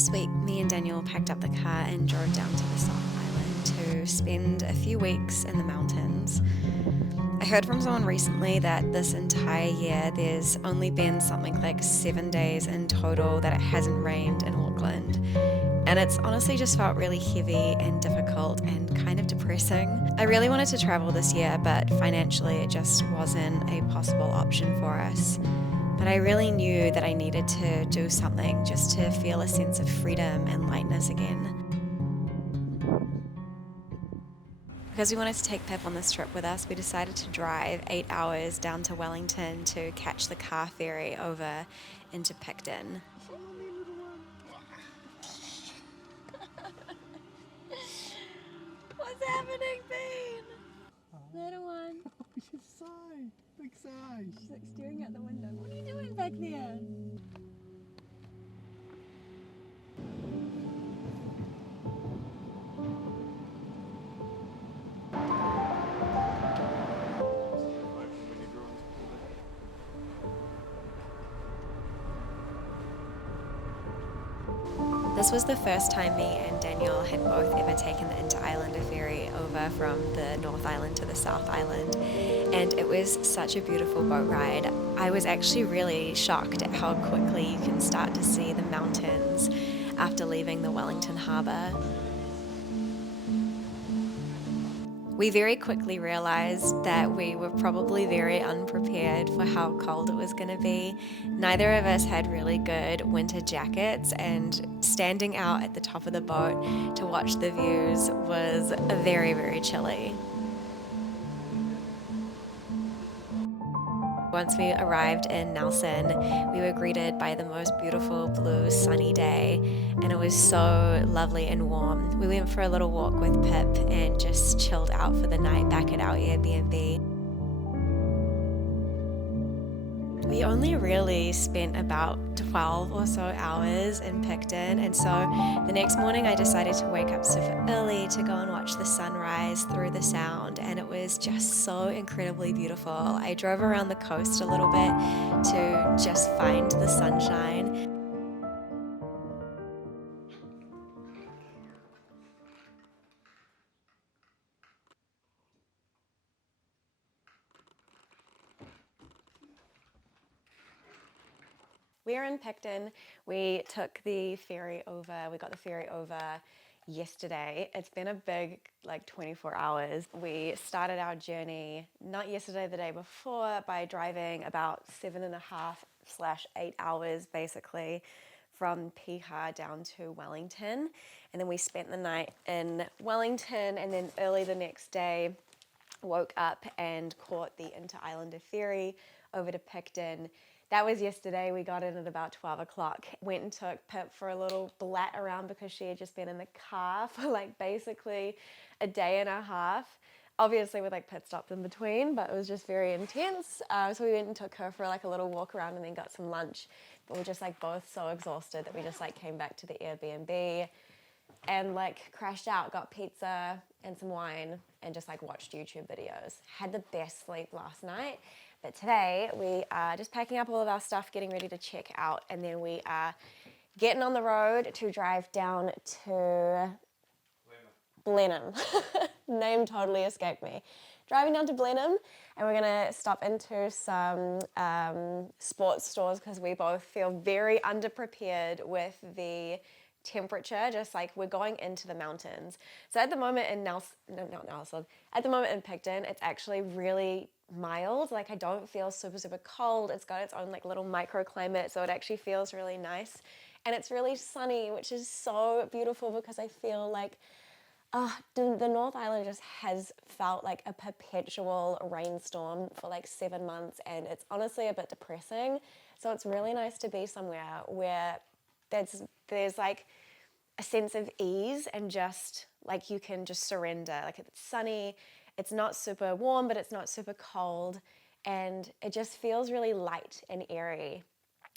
This week, me and Daniel packed up the car and drove down to the South Island to spend a few weeks in the mountains. I heard from someone recently that this entire year there's only been something like 7 days in total that it hasn't rained in Auckland. And it's honestly just felt really heavy and difficult and kind of depressing. I really wanted to travel this year, but financially it just wasn't a possible option for us. But I really knew that I needed to do something just to feel a sense of freedom and lightness again. Because we wanted to take Pip on this trip with us, we decided to drive 8 hours down to Wellington to catch the car ferry over into Picton. What's happening, Bean? Little one. She's sigh. Big sigh. She's like staring out the window. What are you doing back there? This was the first time me and Daniel had both ever taken the Inter-Islander ferry over from the North Island to the South Island, and it was such a beautiful boat ride. I was actually really shocked at how quickly you can start to see the mountains after leaving the Wellington harbour. We very quickly realised that we were probably very unprepared for how cold it was going to be. Neither of us had really good winter jackets, and standing out at the top of the boat to watch the views was very, very chilly. Once we arrived in Nelson, we were greeted by the most beautiful blue sunny day, and it was so lovely and warm. We went for a little walk with Pip and just chilled out for the night back at our Airbnb. We only really spent about 12 or so hours in Picton, and so the next morning I decided to wake up super early to go and watch the sunrise through the sound, and it was just so incredibly beautiful. I drove around the coast a little bit to just find the sunshine. We're in Picton. We took the ferry over. We got the ferry over yesterday. It's been a big 24 hours. We started our journey not yesterday, the day before, by driving about 7.5/8 hours basically from Piha down to Wellington. And then we spent the night in Wellington, and then early the next day woke up and caught the Inter-Islander ferry over to Picton. That was yesterday. We got in at about 12 o'clock. Went and took Pip for a little blat around because she had just been in the car for basically a day and a half. Obviously with pit stops in between, but it was just very intense. So we went and took her for a little walk around and then got some lunch. But we're just both so exhausted that we just came back to the Airbnb and crashed out, got pizza and some wine and just watched YouTube videos. Had the best sleep last night. But today we are just packing up all of our stuff, getting ready to check out, and then we are getting on the road to drive down to Blenheim. Name totally escaped me. Driving down to Blenheim, and we're gonna stop into some sports stores because we both feel very underprepared with the temperature. Just we're going into the mountains. So at the moment in at the moment in Picton, it's actually really mild. I don't feel super cold. It's got its own little microclimate, so it actually feels really nice, and it's really sunny, which is so beautiful because I feel the North Island just has felt like a perpetual rainstorm for 7 months, and it's honestly a bit depressing. So it's really nice to be somewhere where there's a sense of ease and just you can just surrender. It's sunny, it's not super warm, but it's not super cold, and it just feels really light and airy,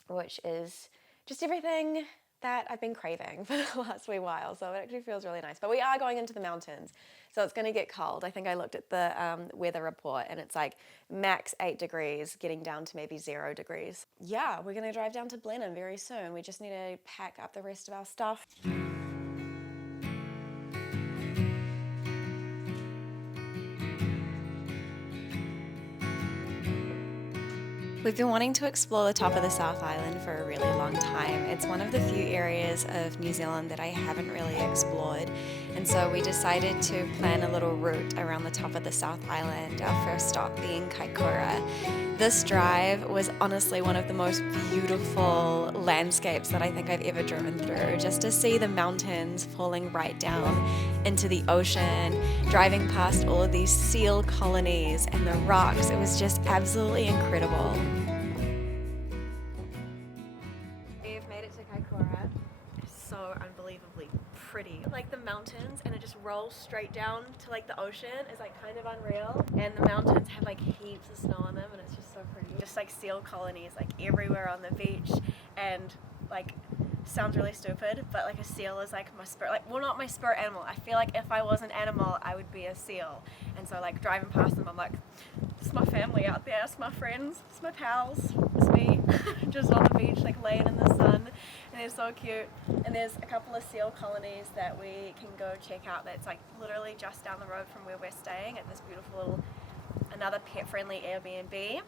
which is just everything that I've been craving for the last wee while, so it actually feels really nice. But we are going into the mountains, so it's going to get cold. I think I looked at the weather report and it's like max 8 degrees, getting down to maybe 0 degrees. Yeah, we're going to drive down to Blenheim very soon. We just need to pack up the rest of our stuff. We've been wanting to explore the top of the South Island for a really long time. It's one of the few areas of New Zealand that I haven't really explored, and so we decided to plan a little route around the top of the South Island, our first stop being Kaikoura. This drive was honestly one of the most beautiful landscapes that I think I've ever driven through. Just to see the mountains falling right down into the ocean, driving past all of these seal colonies and the rocks, it was just absolutely incredible. We've made it to Kaikoura. It's so unbelievably pretty. Like the mountains, and it just rolls straight down to like the ocean is like kind of unreal. And the mountains have like heaps of snow on them, and it's just so pretty. Just like seal colonies like everywhere on the beach, and like sounds really stupid, but like a seal is like my spirit, like, well, not my spirit animal. I feel like if I was an animal, I would be a seal. And so like driving past them, I'm like, it's my family out there, it's my friends, it's my pals, it's me, just on the beach, like laying in the sun, and they're so cute. And there's a couple of seal colonies that we can go check out that's like literally just down the road from where we're staying at this beautiful little, another pet-friendly Airbnb.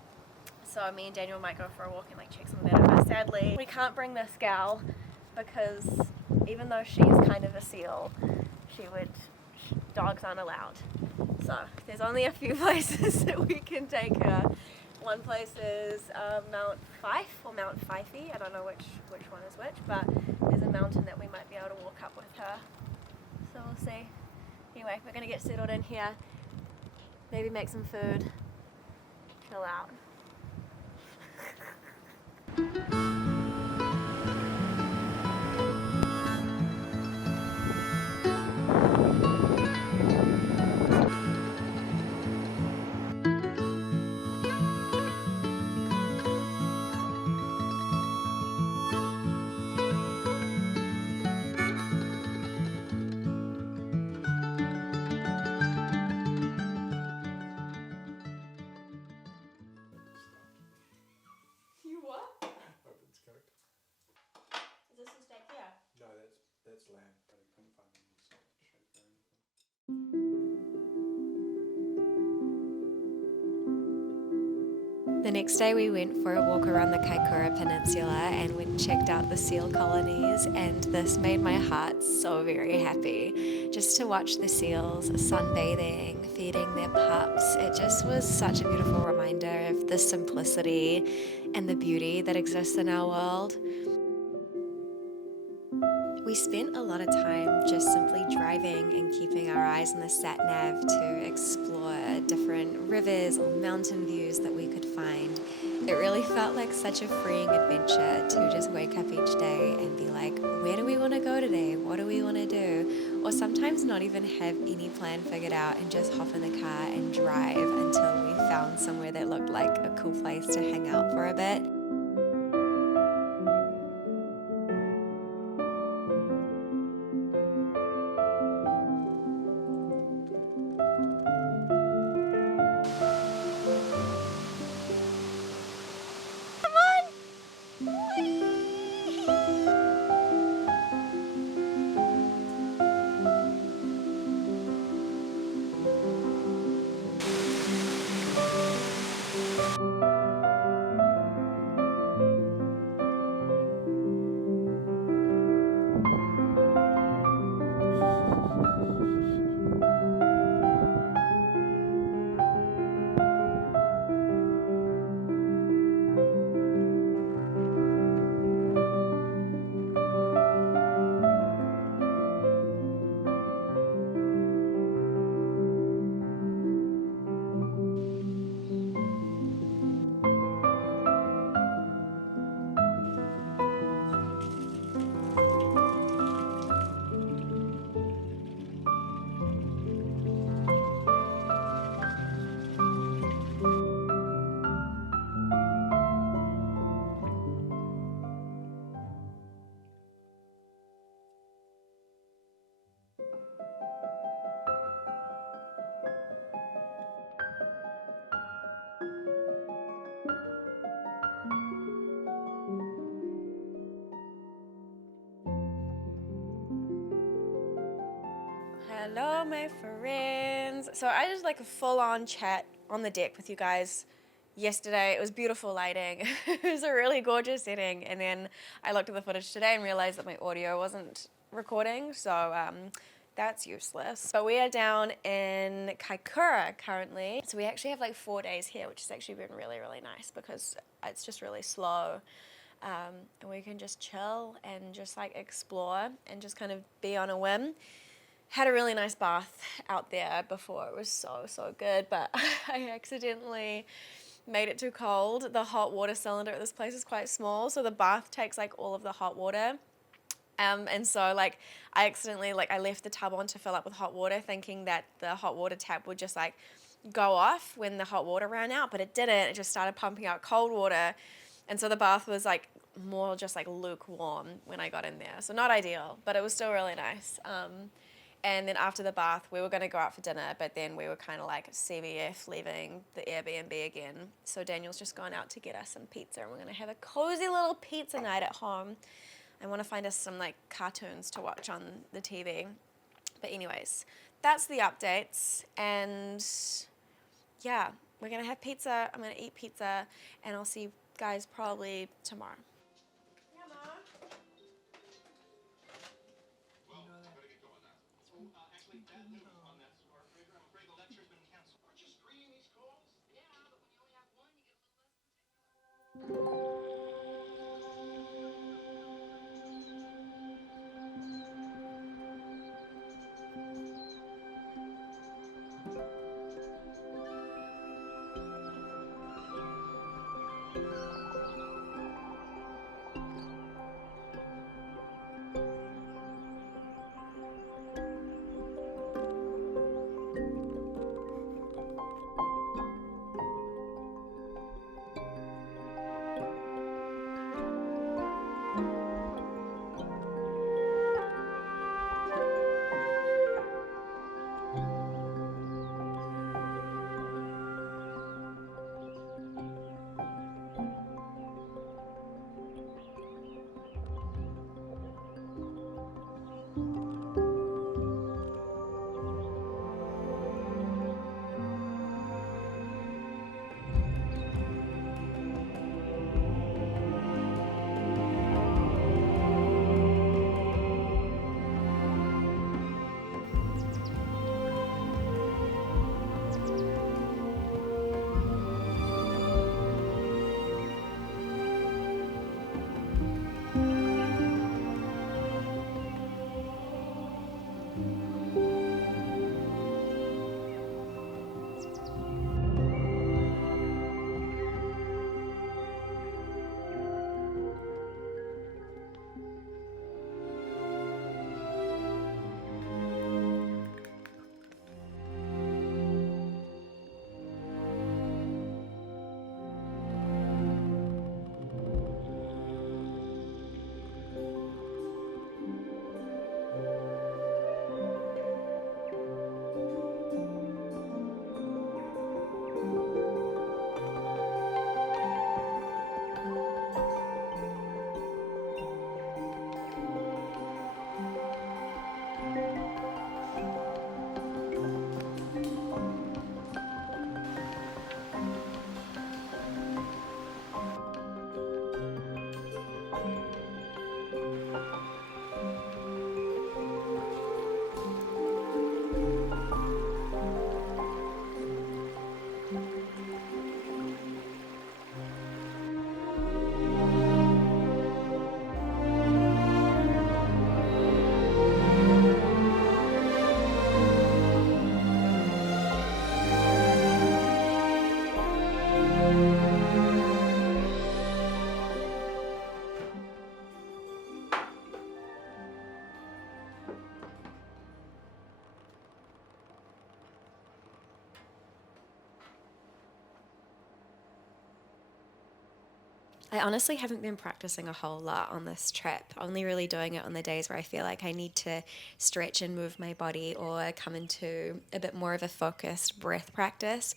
So me and Daniel might go for a walk and like check some of that out. But sadly, we can't bring this gal because even though she's kind of a seal, dogs aren't allowed. So there's only a few places that we can take her. One place is Mount Fife or Mount Fifey. I don't know which one is which, but there's a mountain that we might be able to walk up with her. So we'll see. Anyway, we're gonna get settled in here, maybe make some food, chill out. No, that's land, but I couldn't find any salt shape or anything. The next day we went for a walk around the Kaikoura Peninsula and went and checked out the seal colonies, and this made my heart so very happy. Just to watch the seals sunbathing, feeding their pups, it just was such a beautiful reminder of the simplicity and the beauty that exists in our world. We spent a lot of time just simply driving and keeping our eyes on the sat-nav to explore different rivers or mountain views that we could find. It really felt like such a freeing adventure to just wake up each day and be like, where do we want to go today? What do we want to do? Or sometimes not even have any plan figured out and just hop in the car and drive until we found somewhere that looked like a cool place to hang out for a bit. Hello, my friends. So I just like a full-on chat on the deck with you guys yesterday. It was beautiful lighting. It was a really gorgeous setting. And then I looked at the footage today and realized that my audio wasn't recording. So that's useless. But we are down in Kaikoura currently. So we actually have like 4 days here, which has actually been really, really nice because it's just really slow. And we can just chill and just like explore and just kind of be on a whim. Had a really nice bath out there before. It was so good, but I accidentally made it too cold. The hot water cylinder at this place is quite small, so the bath takes like all of the hot water. And so like I accidentally I left the tub on to fill up with hot water, thinking that the hot water tap would just like go off when the hot water ran out, but it didn't. It just started pumping out cold water. And so the bath was like more just like lukewarm when I got in there. So not ideal, but it was still really nice. And then after the bath, we were going to go out for dinner, but then we were kind of like CVF leaving the Airbnb again. So Daniel's just gone out to get us some pizza, and we're going to have a cozy little pizza night at home. I want to find us some like cartoons to watch on the TV. But anyways, that's the updates. And yeah, we're going to have pizza. I'm going to eat pizza, and I'll see you guys probably tomorrow. I honestly haven't been practicing a whole lot on this trip, only really doing it on the days where I feel like I need to stretch and move my body or come into a bit more of a focused breath practice.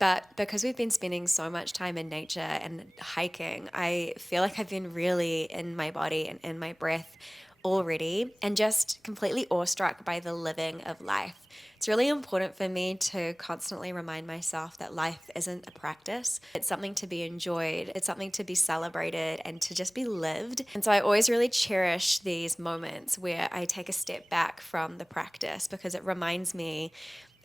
But because we've been spending so much time in nature and hiking, I feel like I've been really in my body and in my breath already and just completely awestruck by the living of life. It's really important for me to constantly remind myself that life isn't a practice. It's something to be enjoyed, it's something to be celebrated and to just be lived. And so I always really cherish these moments where I take a step back from the practice because it reminds me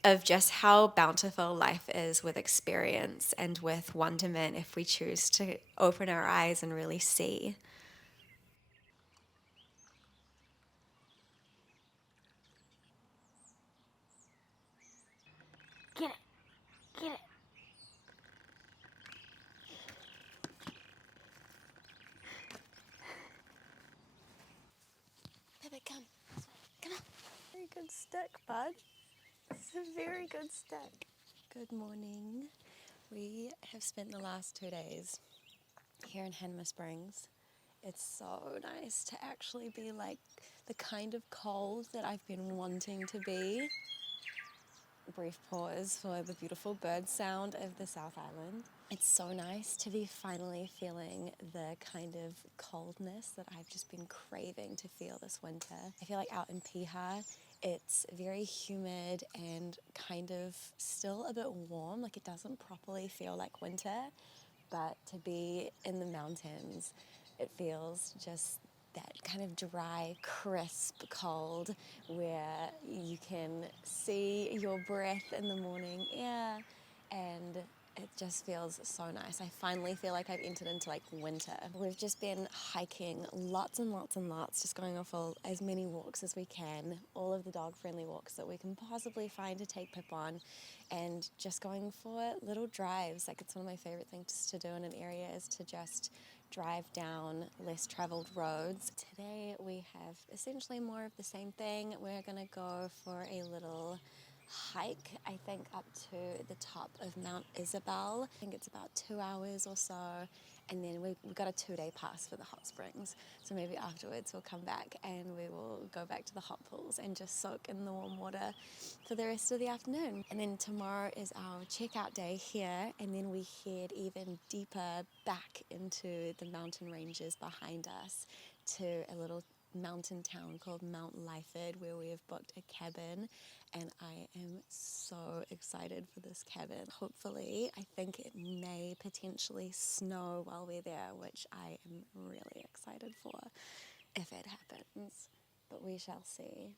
of just how bountiful life is with experience and with wonderment if we choose to open our eyes and really see. Get it, get it. Baby, come. Come on. Very good stick, bud. It's a very good stick. Good morning. We have spent the last 2 days here in Hanmer Springs. It's so nice to actually be like the kind of cold that I've been wanting to be. Brief pause for the beautiful bird sound of the South Island. It's so nice to be finally feeling the kind of coldness that I've just been craving to feel this winter. I feel like out in Piha, it's very humid and kind of still a bit warm, like it doesn't properly feel like winter, but to be in the mountains, it feels just that kind of dry, crisp cold where you can see your breath in the morning air and it just feels so nice. I finally feel like I've entered into like winter. We've just been hiking lots and lots and lots, just going off as many walks as we can, all of the dog-friendly walks that we can possibly find to take Pip on, and just going for little drives. Like it's one of my favorite things to do in an area is to just drive down less traveled roads. Today we have essentially more of the same thing. We're gonna go for a little hike, I think up to the top of Mount Isabel. I think it's about 2 hours or so, and then we've got a 2-day pass for the hot springs. So maybe afterwards we'll come back and we will go back to the hot pools and just soak in the warm water for the rest of the afternoon. And then tomorrow is our checkout day here, and then we head even deeper back into the mountain ranges behind us to a little mountain town called Mount Lyford where we have booked a cabin, and I am so excited for this cabin. Hopefully, I think it may potentially snow while we're there, which I am really excited for if it happens, but we shall see.